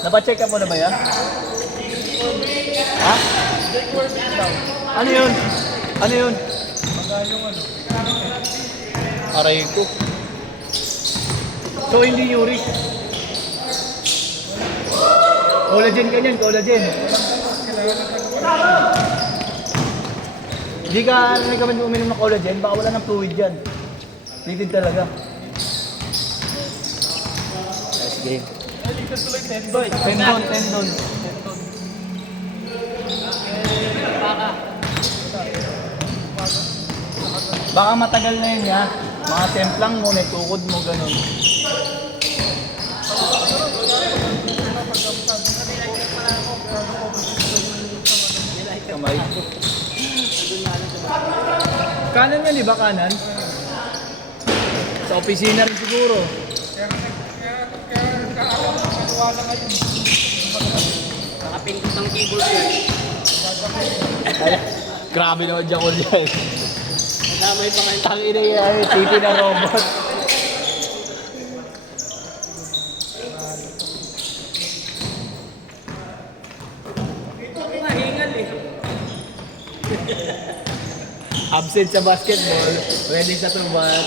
Napacheck up mo na ba yan? Ha? Ano yun? Ano yun? Aray ko. So hindi uric. Collagen ka niyan, collagen. Hindi ka recommend uminom ng collagen, baka wala ng fluid dyan. Litid talaga. Nice game. Tendon. Baka matagal na yun ya. Mga templang mo, may tukod mo, ganun. Kamay ko. Kanan yan, di ba kanan? Sa opisina rin siguro. Nakapindot ng keyboard yan. Grabe naman dyan ko dyan. Damay pa kayo. Tangina yan, titi na robot. Mahingal eh. Absent sa basketball, ready sa tubat.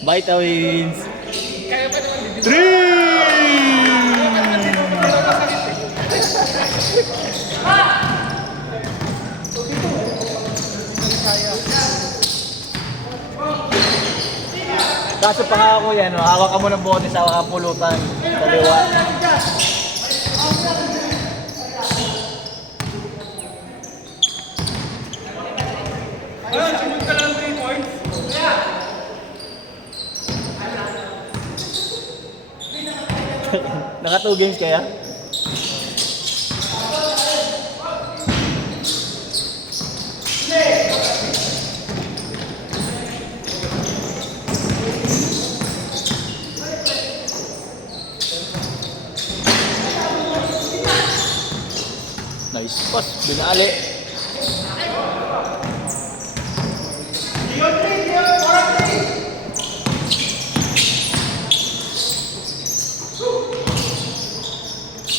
Vitamins. Kaya pa naman dito. 3! Kaso pangako yan, no? Hawak ka mo ng bote sa pulutan. Kaliwa. Sunod ka lang 3 points. Naka 2 games kaya? Nice pass, binali.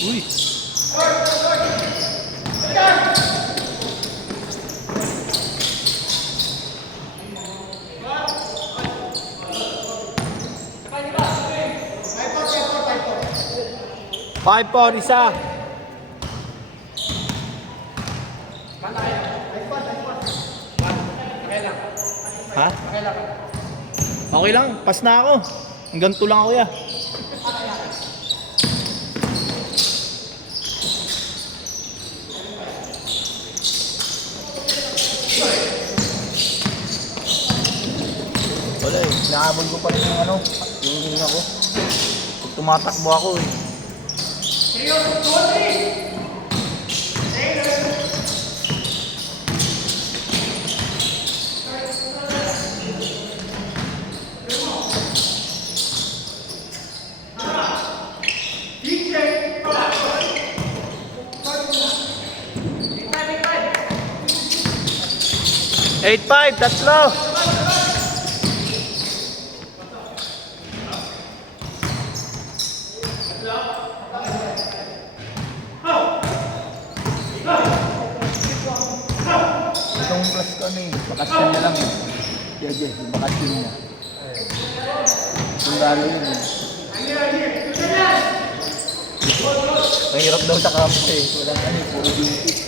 Uy. Five for isa. Ha? Okay lang, pass na ako. Hanggang 2 lang ako ya. Wala eh, nahabol ko pa rin yung ano, yung hina ko. Pag tumatakbo ako eh. 8-5, tatlo. Itong plus ko ano eh, bakasyon na lang eh. Diyan, yung bakasyon niya. Sundalo yun eh. Mahirap daw sa kampo eh, walang ano eh, puro duty.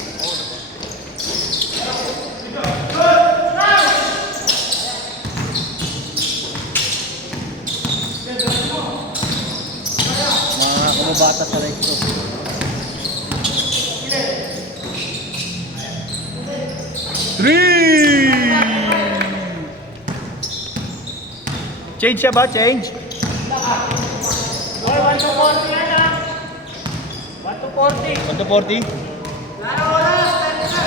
Mga kumabata sa recto. Change siya ba? Change? 1 to 40 yan ah. 1 to 40. 1 to 40? Laro oras, 30 na.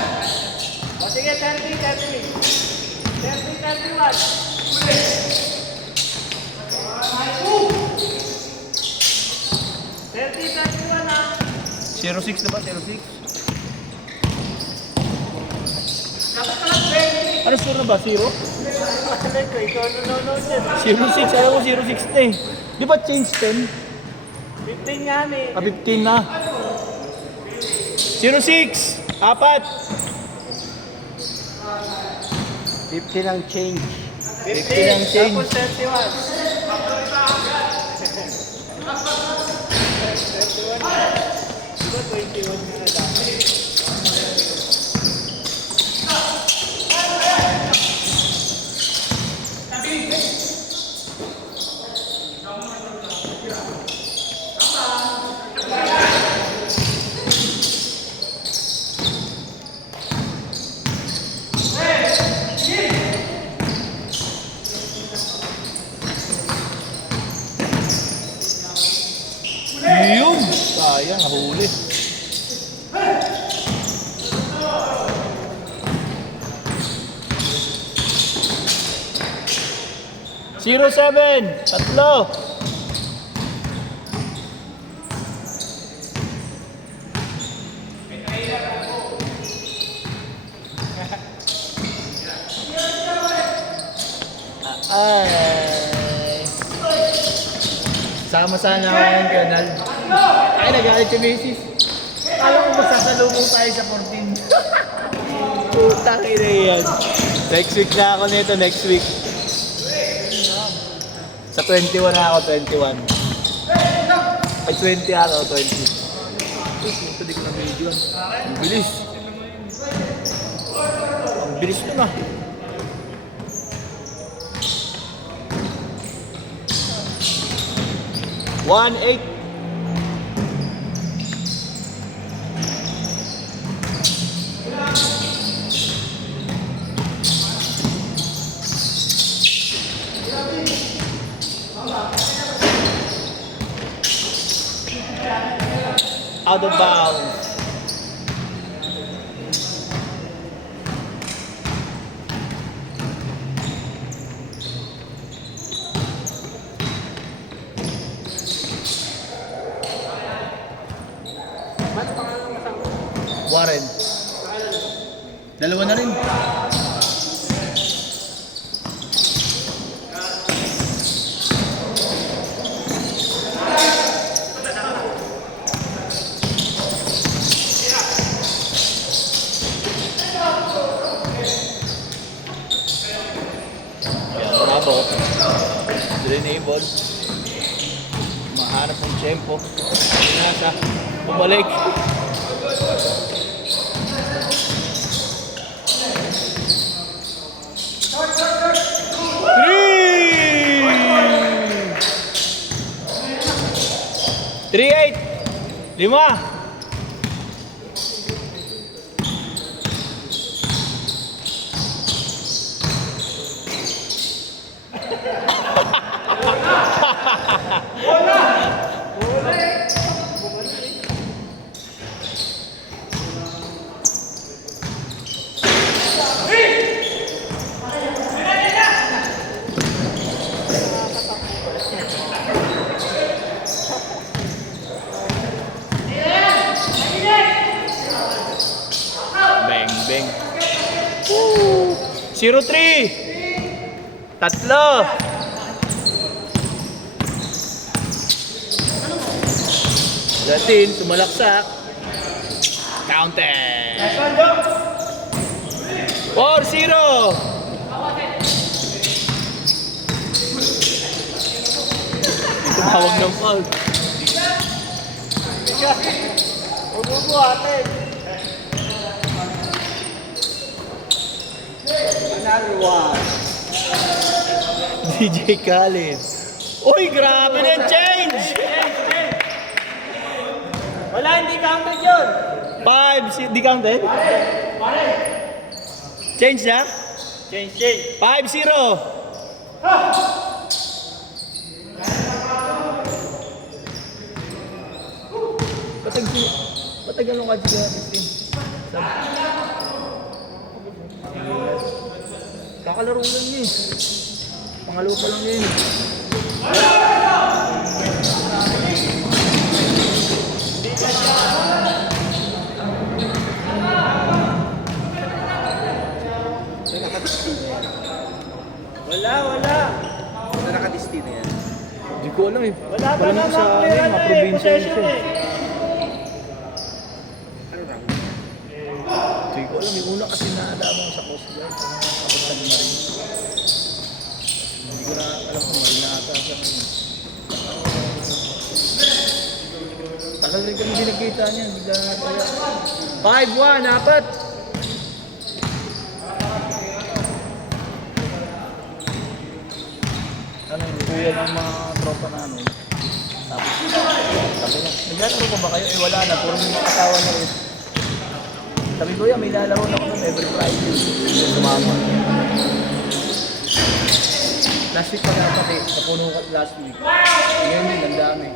O sige, 30, 30. 30, 31. Uli. 30, 31 ah. 06 na ba? 06? Dapat ka lang 20. Ano score na ba? 0? Ikaw nanonood yan. 06? Alam ko 06 na eh. Di ba change 10? 15 yan eh. 15 na. 06. Apat. 50 ang change. 15 ang change. Tapos 31. Yun! Sayang, nahuli. Zero 7, tatlo. Ay. Sama sana ako ngayon, Colonel. Ay, nagalit si Macy's. Alam ko masasalubong tayo sa 14. Putang ina yan. Next week na ako nito, next week. Sa 21 na ako, 21. Ay, 20 ako, 20. Uy, puto di ko na video. Ang bilis. Ang bilis ito na. One eight. Out of bounds. Warren. Dalawa na rin. Bravo. Drainable. Mahanap ng tempo. Nasa. Bumalik. Three 8. 5. Bang bang. 0-3. Tatlo. Latin, tumalaksak. Counter. 4-0. Tumawag ng foul. Ububo atin. Another one. DJ Khaled. Uy, grabe na yung change! Wala, hindi counted yun. 5, di counted? Change na? Change. 5-0. Patag ano ka dito natin? Kakalaro lang yun. Pangalawa pa lang yun. Wala. Ano nakadistino yan? Hindi ko alam eh. Wala pa Alam na ko sa ano, clear mga probinsya yun siya. Hindi ko alam. Yung una kasi naalaman ko sa Coast Guard. Tapos nag-marine. Hindi ko na alam kung marine na ata sa akin. Tagal rin kami sinagkita niya. Bigla na kaya. 5-1, apat! Ano, kuya ng mga tropa namin. Tapos, sabi niya, naglalaro pa ba kayo? Eh wala na, puro mga katawan na rin. Sabi ko, may lalaro na ako nun every Friday. Sumama. Last week pa dapat eh, napuno ka last week. Ngayon din, ang dami.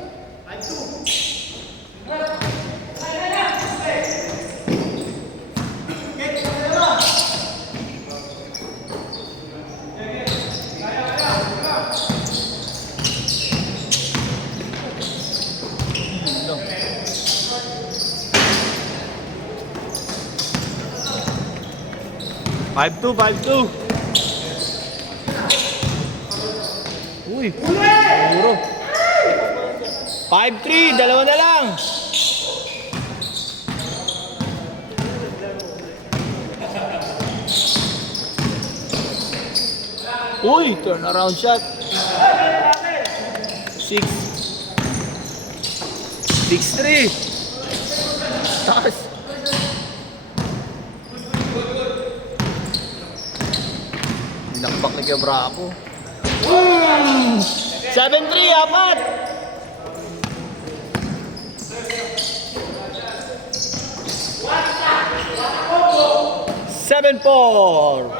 No. Five two. Uy, puro. 5-3, dalawa na lang. Uy, turn around shot. 6-3. Taas. Nakpak ni Quebraco. 7-3, apat. Seven four.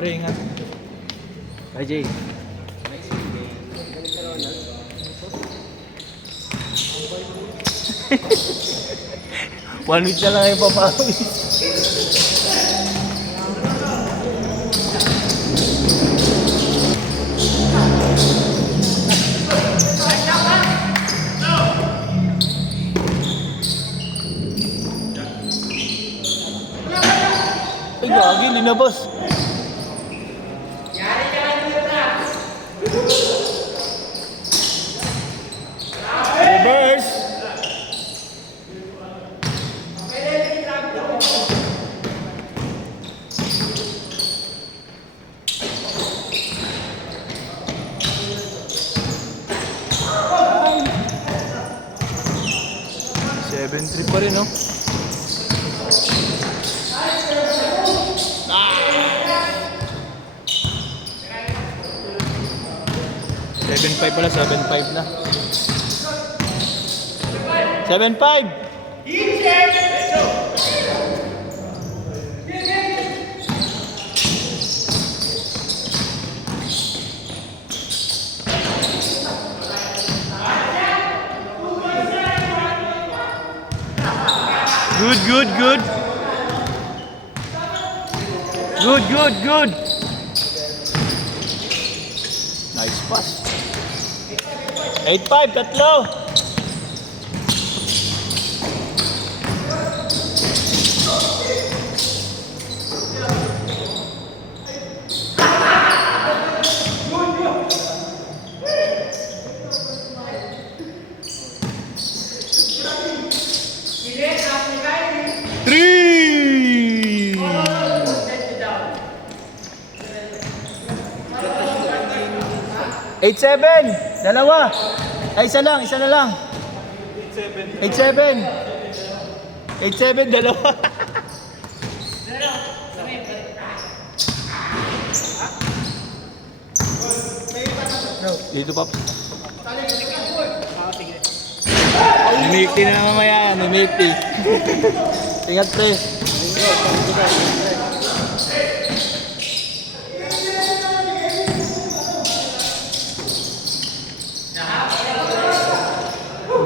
Pre, ingat. Bye, Jay. One week na lang yung papawis. Ay, gagi, linabas. Reverse. Seven three pa rin, no? Seven five pala, 7-5 na. 7-5. Good. Good. Nice pass. 8-5, tatlo. Three. 8-7, dalawa. Ay, isa na lang. 8-7. 8-7, dalawa. Dito pa. Nimikti na mamaya, nimikti. Ingat, pre.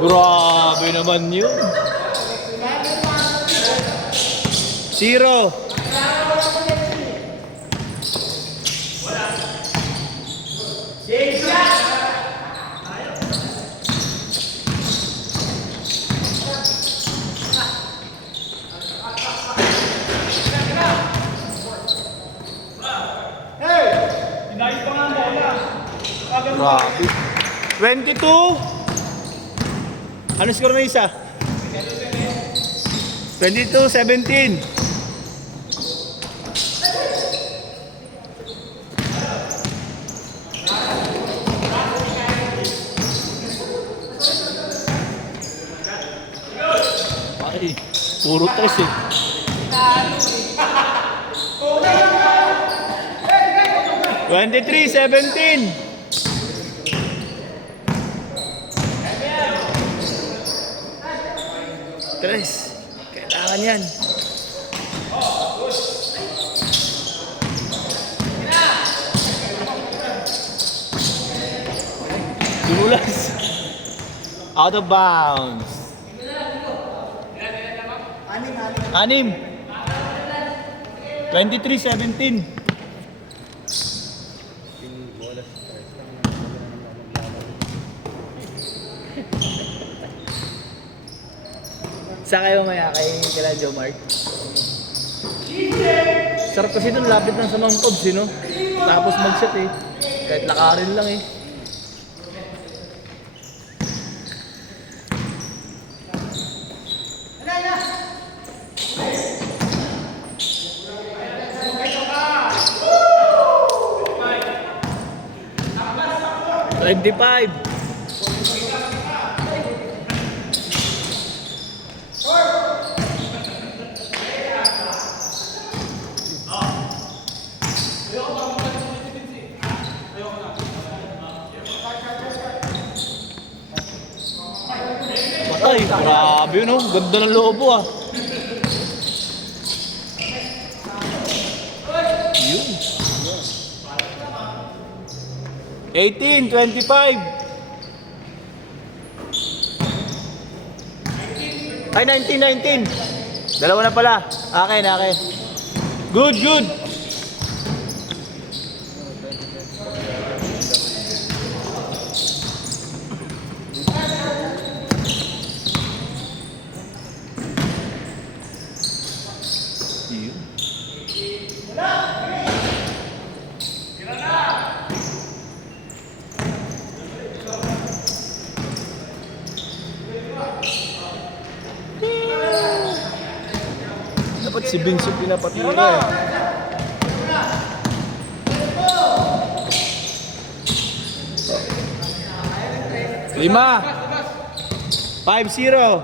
Grabe naman yun. 0. Grabe. 22. Ano score na isa? 22-17. Ay, puro tres eh. 23-17. Tres. Kailangan yan. Dumulas. Out of bounds. Anim. 23-17. Saan kayo maya kay kila Jomart? Sarap kasi doon, lapit lang sa Mount Tobbs, no? Tapos mag-shot eh. Kahit lakarin lang eh. $25. Patay, grabe no, ganda ng lobo ah. Yun. 18-25. Ay, 19-19. Dalawa na pala. Akin. Good. Dapat si Vince yung pinapatira eh. Lima. 5-0. Oh,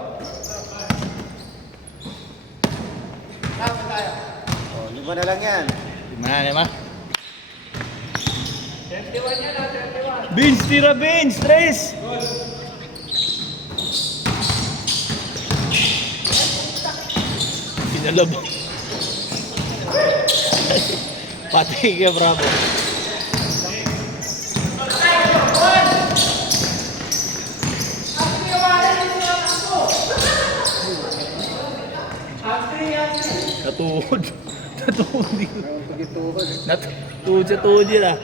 5 na lang yan. Lima. Vince, tira Vince. 3. Pinalab. Patay ka, bravo. Natuhod. Natuhod sa tuhod yun ah.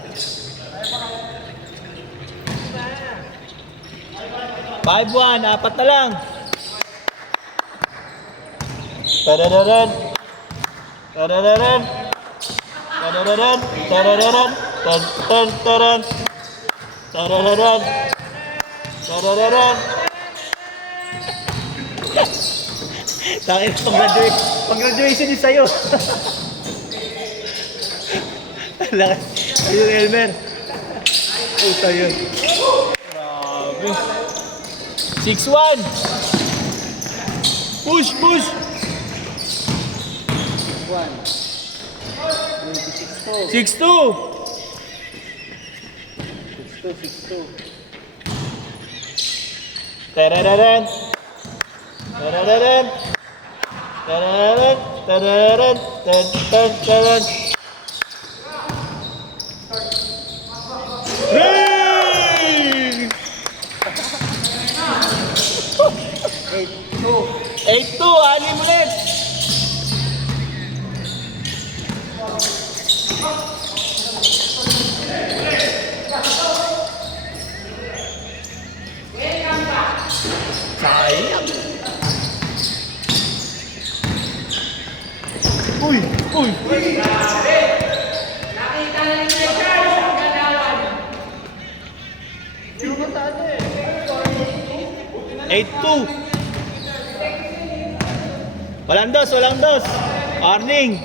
5-1, 4 na lang. Tarararan. Tarararan. Tarararan. Tarararan. Tarararan. Tarararan. Tarararan. Takit pag-graduation yun sa'yo. Ayun, Elmer. Puta yun. Grabe. 6-1. Push. 6-2. 6-2. Tarararan. Tarararan. Tarararan. Tarararan. Tarararan. Hey! 8-2, anim ulit. Sayang. Uy. Nakita na ni Richard, ang ganawan. 8-2. Walang dos, walang dos. Warning.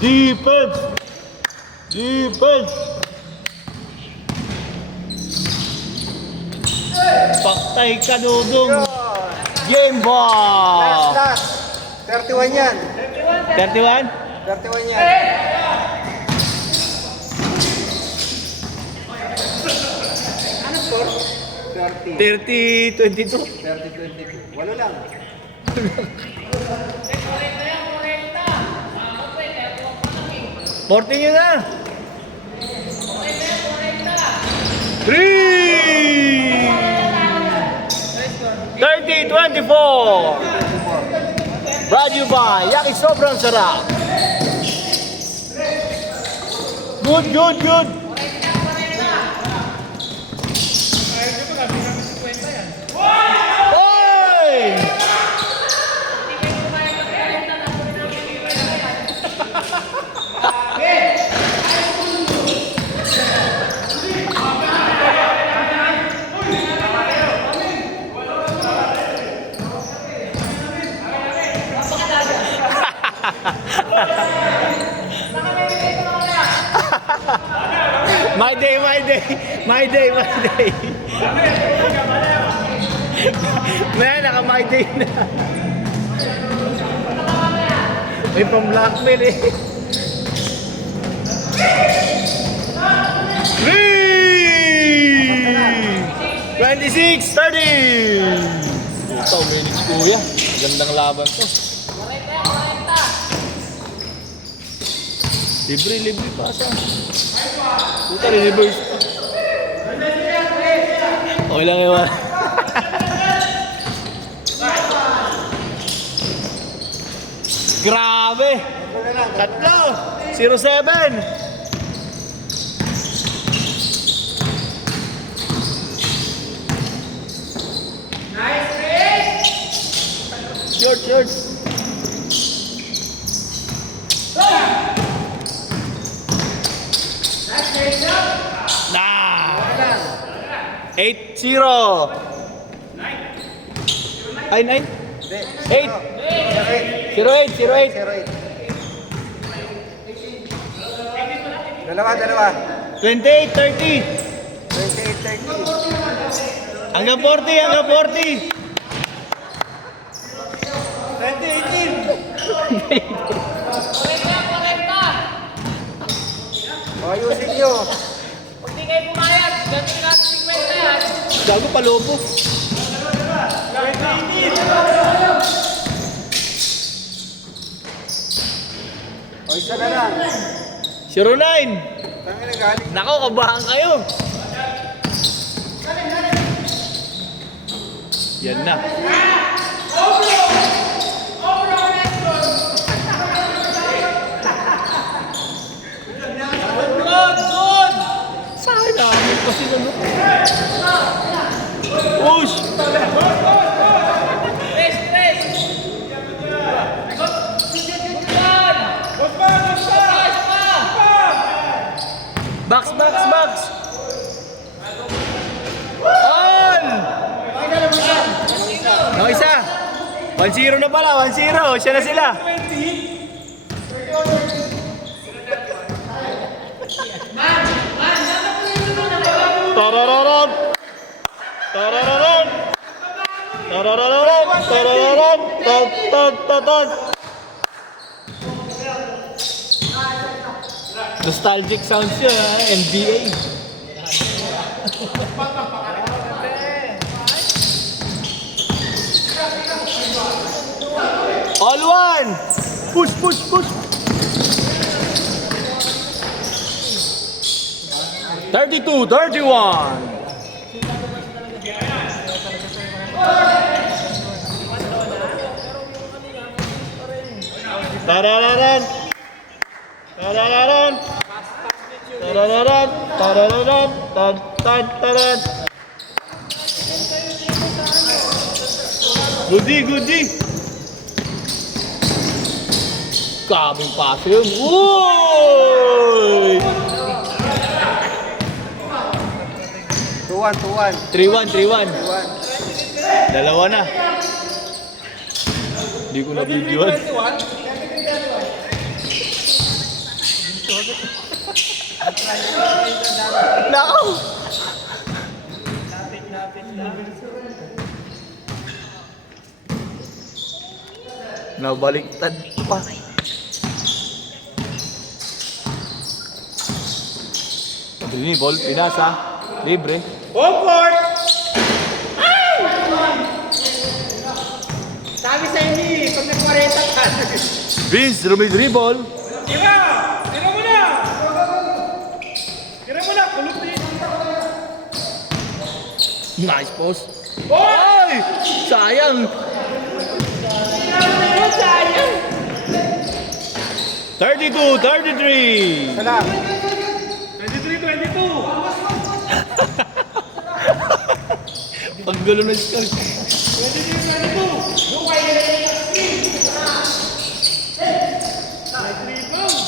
Defense. Defense. Paktay ka, Dudong. Game ball. Last. 31 yan. 31? 31 yan. Ano score? 30. 30-22. 30-22. Walo lang. 40 nyo na. 3! 30-24. Brought you by Yaki Sobrang Sarap. Good, good, good. Oy! My day, my day. My day, my day. Man, naka my day na. May pang-blackmail eh. 26, 30. Puta, uminis kuya. Gandang laban to. Libre, libre pa siya. Puta, reverse pa. Okay lang yun. Grabe! Tatlo! 0-7! Short, short! Nah! 8-0! Ay, 9? 8! 0-8, 0-8! 0-8. Dalawa. 28-30! 28-30. Hanggang 40, hanggang 40! 20-18. O, ayusin nyo. Pag di kayo pumayag, ganito natin si Kwenta yan. Gago palobo. O, isa na lang. 0-9! Tangin na galing. Nako, kabahan kayo. Yan na. Sa akin namin kasi ano. Push! Press, press. Yan. Pass pa. Box, box, box! On! No, isa. 1-0 na pala, 1-0. Siya na sila. Tarararan! Tarararan! Tarararan! Tarararan! Tan-tan-tan-tan! Nostalgic sounds yun, ha? NBA. All one! Push, push, push! 32-31! Tarararan! Tarararan! Tarararan! Tarararan! Tan-tan-taran! Goody, goody! Kaming paso yun. Uy! 2-1. 3-1, 3-1. 2-1. Dalawa na. Hindi ko na-videoan. Nakaw! Nabaliktad pa. Ini ball, pinasa. Libre. Comfort! Sabi sa inyo, pag nag-40 ka. Vince, dribble. Tira! Tira mo na! Tira mo na! Kulot din! Nice post. Ay! Sayang! Sayang! 32, 33! Salam. 23-22! Paggulo na siya. 23-22! Yung kayo na yung screen! Rebound!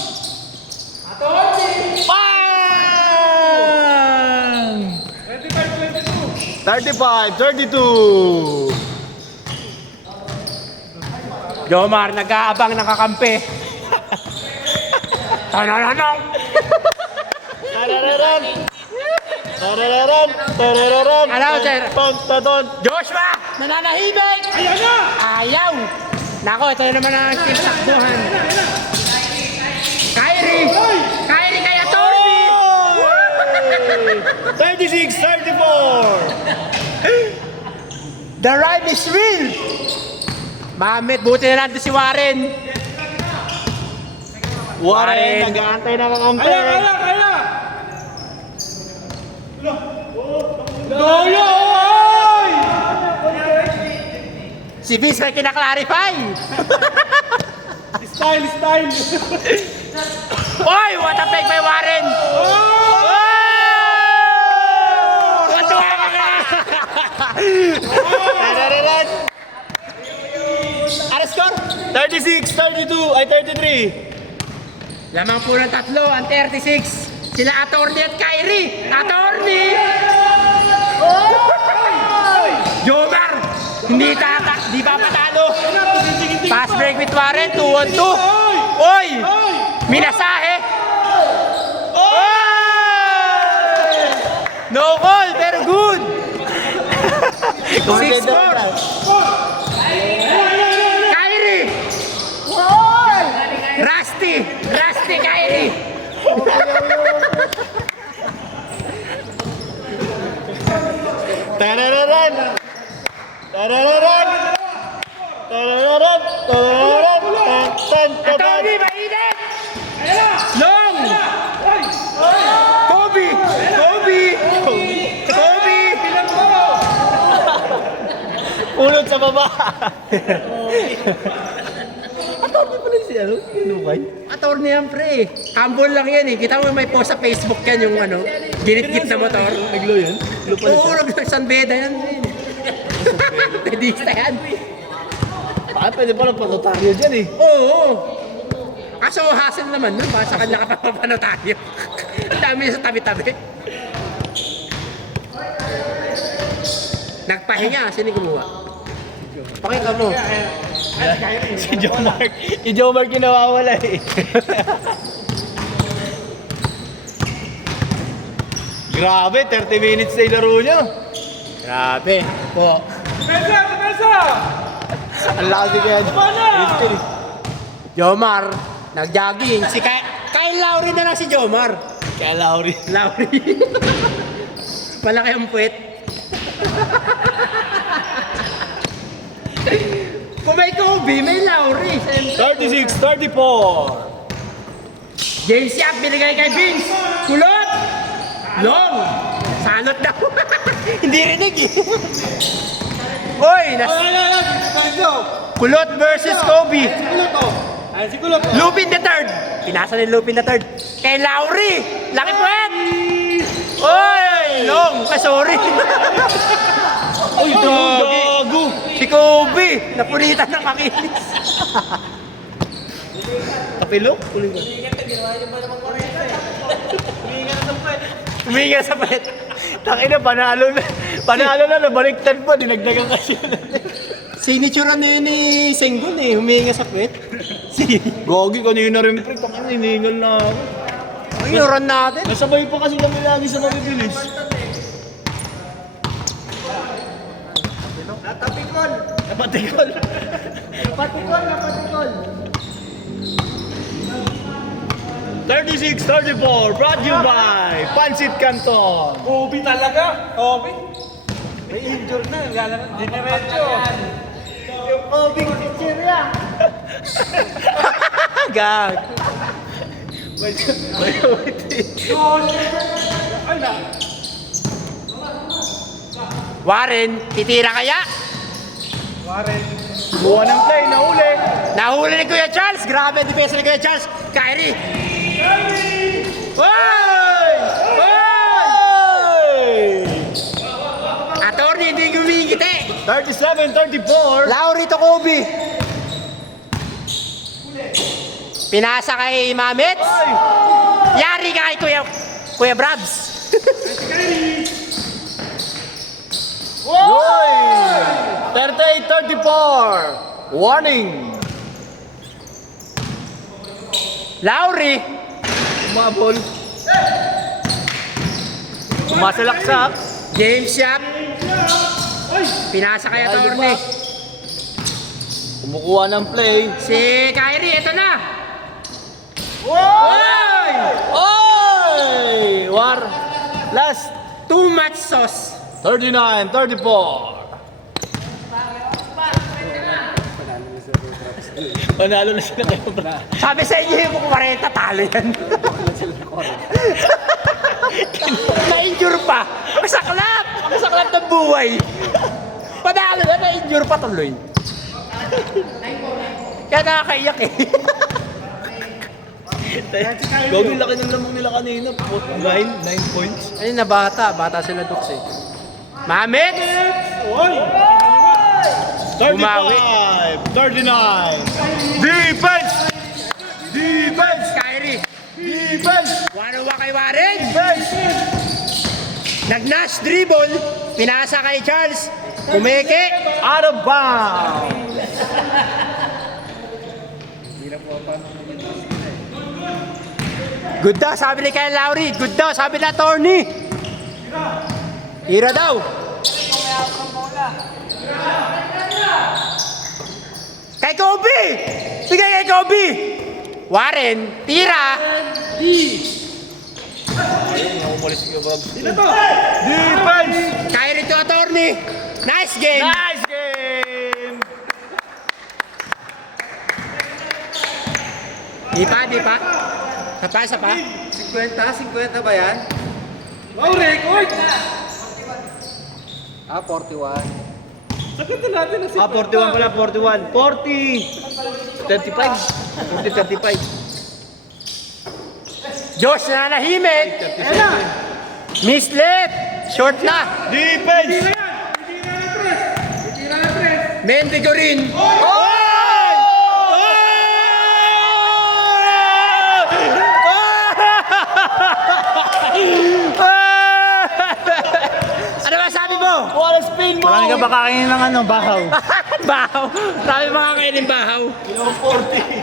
Atorti! Bang! 25-22! 35, 32! Jomar, nag-aabang ng kakampi. Tanananong! Tarararan! Tarararan! Tarararan! Ano, sir? Tantadon! Joshua! Nananahimik! Ayaw na! Ayaw! Nako, ito na naman ang kinsakbuhan. Kyrie! Kyrie kaya Torby! 36, 34! The ride is real! Mamit, buti na lang si Warren. Warren, nag-aantay na mga kampe. Kaya! Dolo! Si Vince may kinaklarify. Style! Oy, what a fake by Warren! What the Tarararan! Ano score? 36, 32, ay 33! Lamang po ng tatlo, ang 36. Sila Attorney at Kyrie. Attorney! Jomar! Hindi pa patalo. Pass break with Warren, 2-on-2. Oy! Minasahe! No call, pero good! 6-4. Kyrie! Rusty Kyrie! Tarararan! Tarararan! Tarararan! Tarararan! Attorney, mainit! Long! Kobe! Ulot sa baba! Attorney pala si ano? Lumay? Attorney yan, pre. Humble lang yan eh. Kita mo may post sa Facebook yan yung ano, ginit-git na motor. Naglo yan? Oo, nag-sanbeda yan. Pedista yan. Pwede pa nagpanotaryo dyan eh. Oo. Kaso hassle naman nun, baka sa kanya ka papapano tayo. Ang dami sa tabi-tabi. Nagpahinga, sino yung kumuha? Pakita mo. Si Jomar kinawawala eh. Grabe, 30 minutes na yung laro niya. Grabe. Po. Ang lakas kaya. Jomar, nag-jogging. Si Kyle Lowry na lang si Jomar. Kaya Lowry. Malaki ang puwet. Kung may Kobe, may Lowry. 36, 34. James Yap, binigay kay Vince. Kulot! Long! Salot daw. Hindi rinig eh. Hoy! Kulot versus Kobe. Lupin the third. Pinasa ni Lupin the third. Kay Lowry. Laki puwet. Hoy! Long! Sorry. Uy, gago! Si Kobe. Napunitan ng makinis. Kapilok? Huminga sa puwet. Tangina, panalo na. Panalo na, nabaliktad pa, dinagdagan kasi. Signature ano yun ni Sengun eh, humihinga sa puwet. Gogi, kanina rin pre, takang hiningal na ako. Ang inuran natin. Nasabay pa kasi kami lagi sa mabibilis. Natapikol. Napatikol. Napatikol. 36-34, brought to you by Pancit Canton. Kobe talaga. Kobe. May injured na. Dinemetyo. Yung Kobe Chichirya. Gag. Ay na. Warren, titira kaya? Warren. Buwan ng play, nahuli. Nahuli ni Kuya Charles. Grabe ang depensa ni Kuya Charles. Kyrie. Hoy! Hey! Attorney, hindi gumingiti. 37-34. Lowry to Kobe. Pinasa kay Mamets. Yari ka kay Kuya Brabs. Yoy! 38-34. Warning. Lowry. Umabol. Sumasalaksak. James Yap. Pinasa kay Attorney. Kumukuha ng play. Si Kyrie, ito na. Oy! Oy! War. Last. Too much sauce. 39-34. Panalo na sila kayo, bra. Sabi sa inyo yung 40, talo yan. Na-injure pa. Masaklap. Masaklap ng buhay. Panalo na, na-injure pa tuloy. Kaya nakakaiyak eh. Gawin laki ng lamang nila kanina. 9 points. Ayun na bata. Bata sila Dux eh. Mamit! Bumawi. 35-39. Defense! Defense! Kyrie. Defense! Wano kay Warren. Defense! Nag-nash dribble. Pinasa kay Charles. Kumeke. Out of bounds! Good daw, sabi ni Kyle Lowry. Good daw, sabi na Attorney. Tira daw. Kay Kobe! Bigay kay Kobe! Warren, tira! Defense! Kyrie to Attorney! Nice game! Nice game! Di pa, di pa. Sa pa. 50 ba yan? Wow, record! 41. 41 pala, 41. 40! 35. 40-35. Josh nananahimik! Mislet! Short na! Defense! Mendigo rin! Ano ba sabi mo? What a spin mo! Marami ka ba kakainin ng ano, bahaw? Bahaw! Sabi mga kainin bahaw. Yung 40.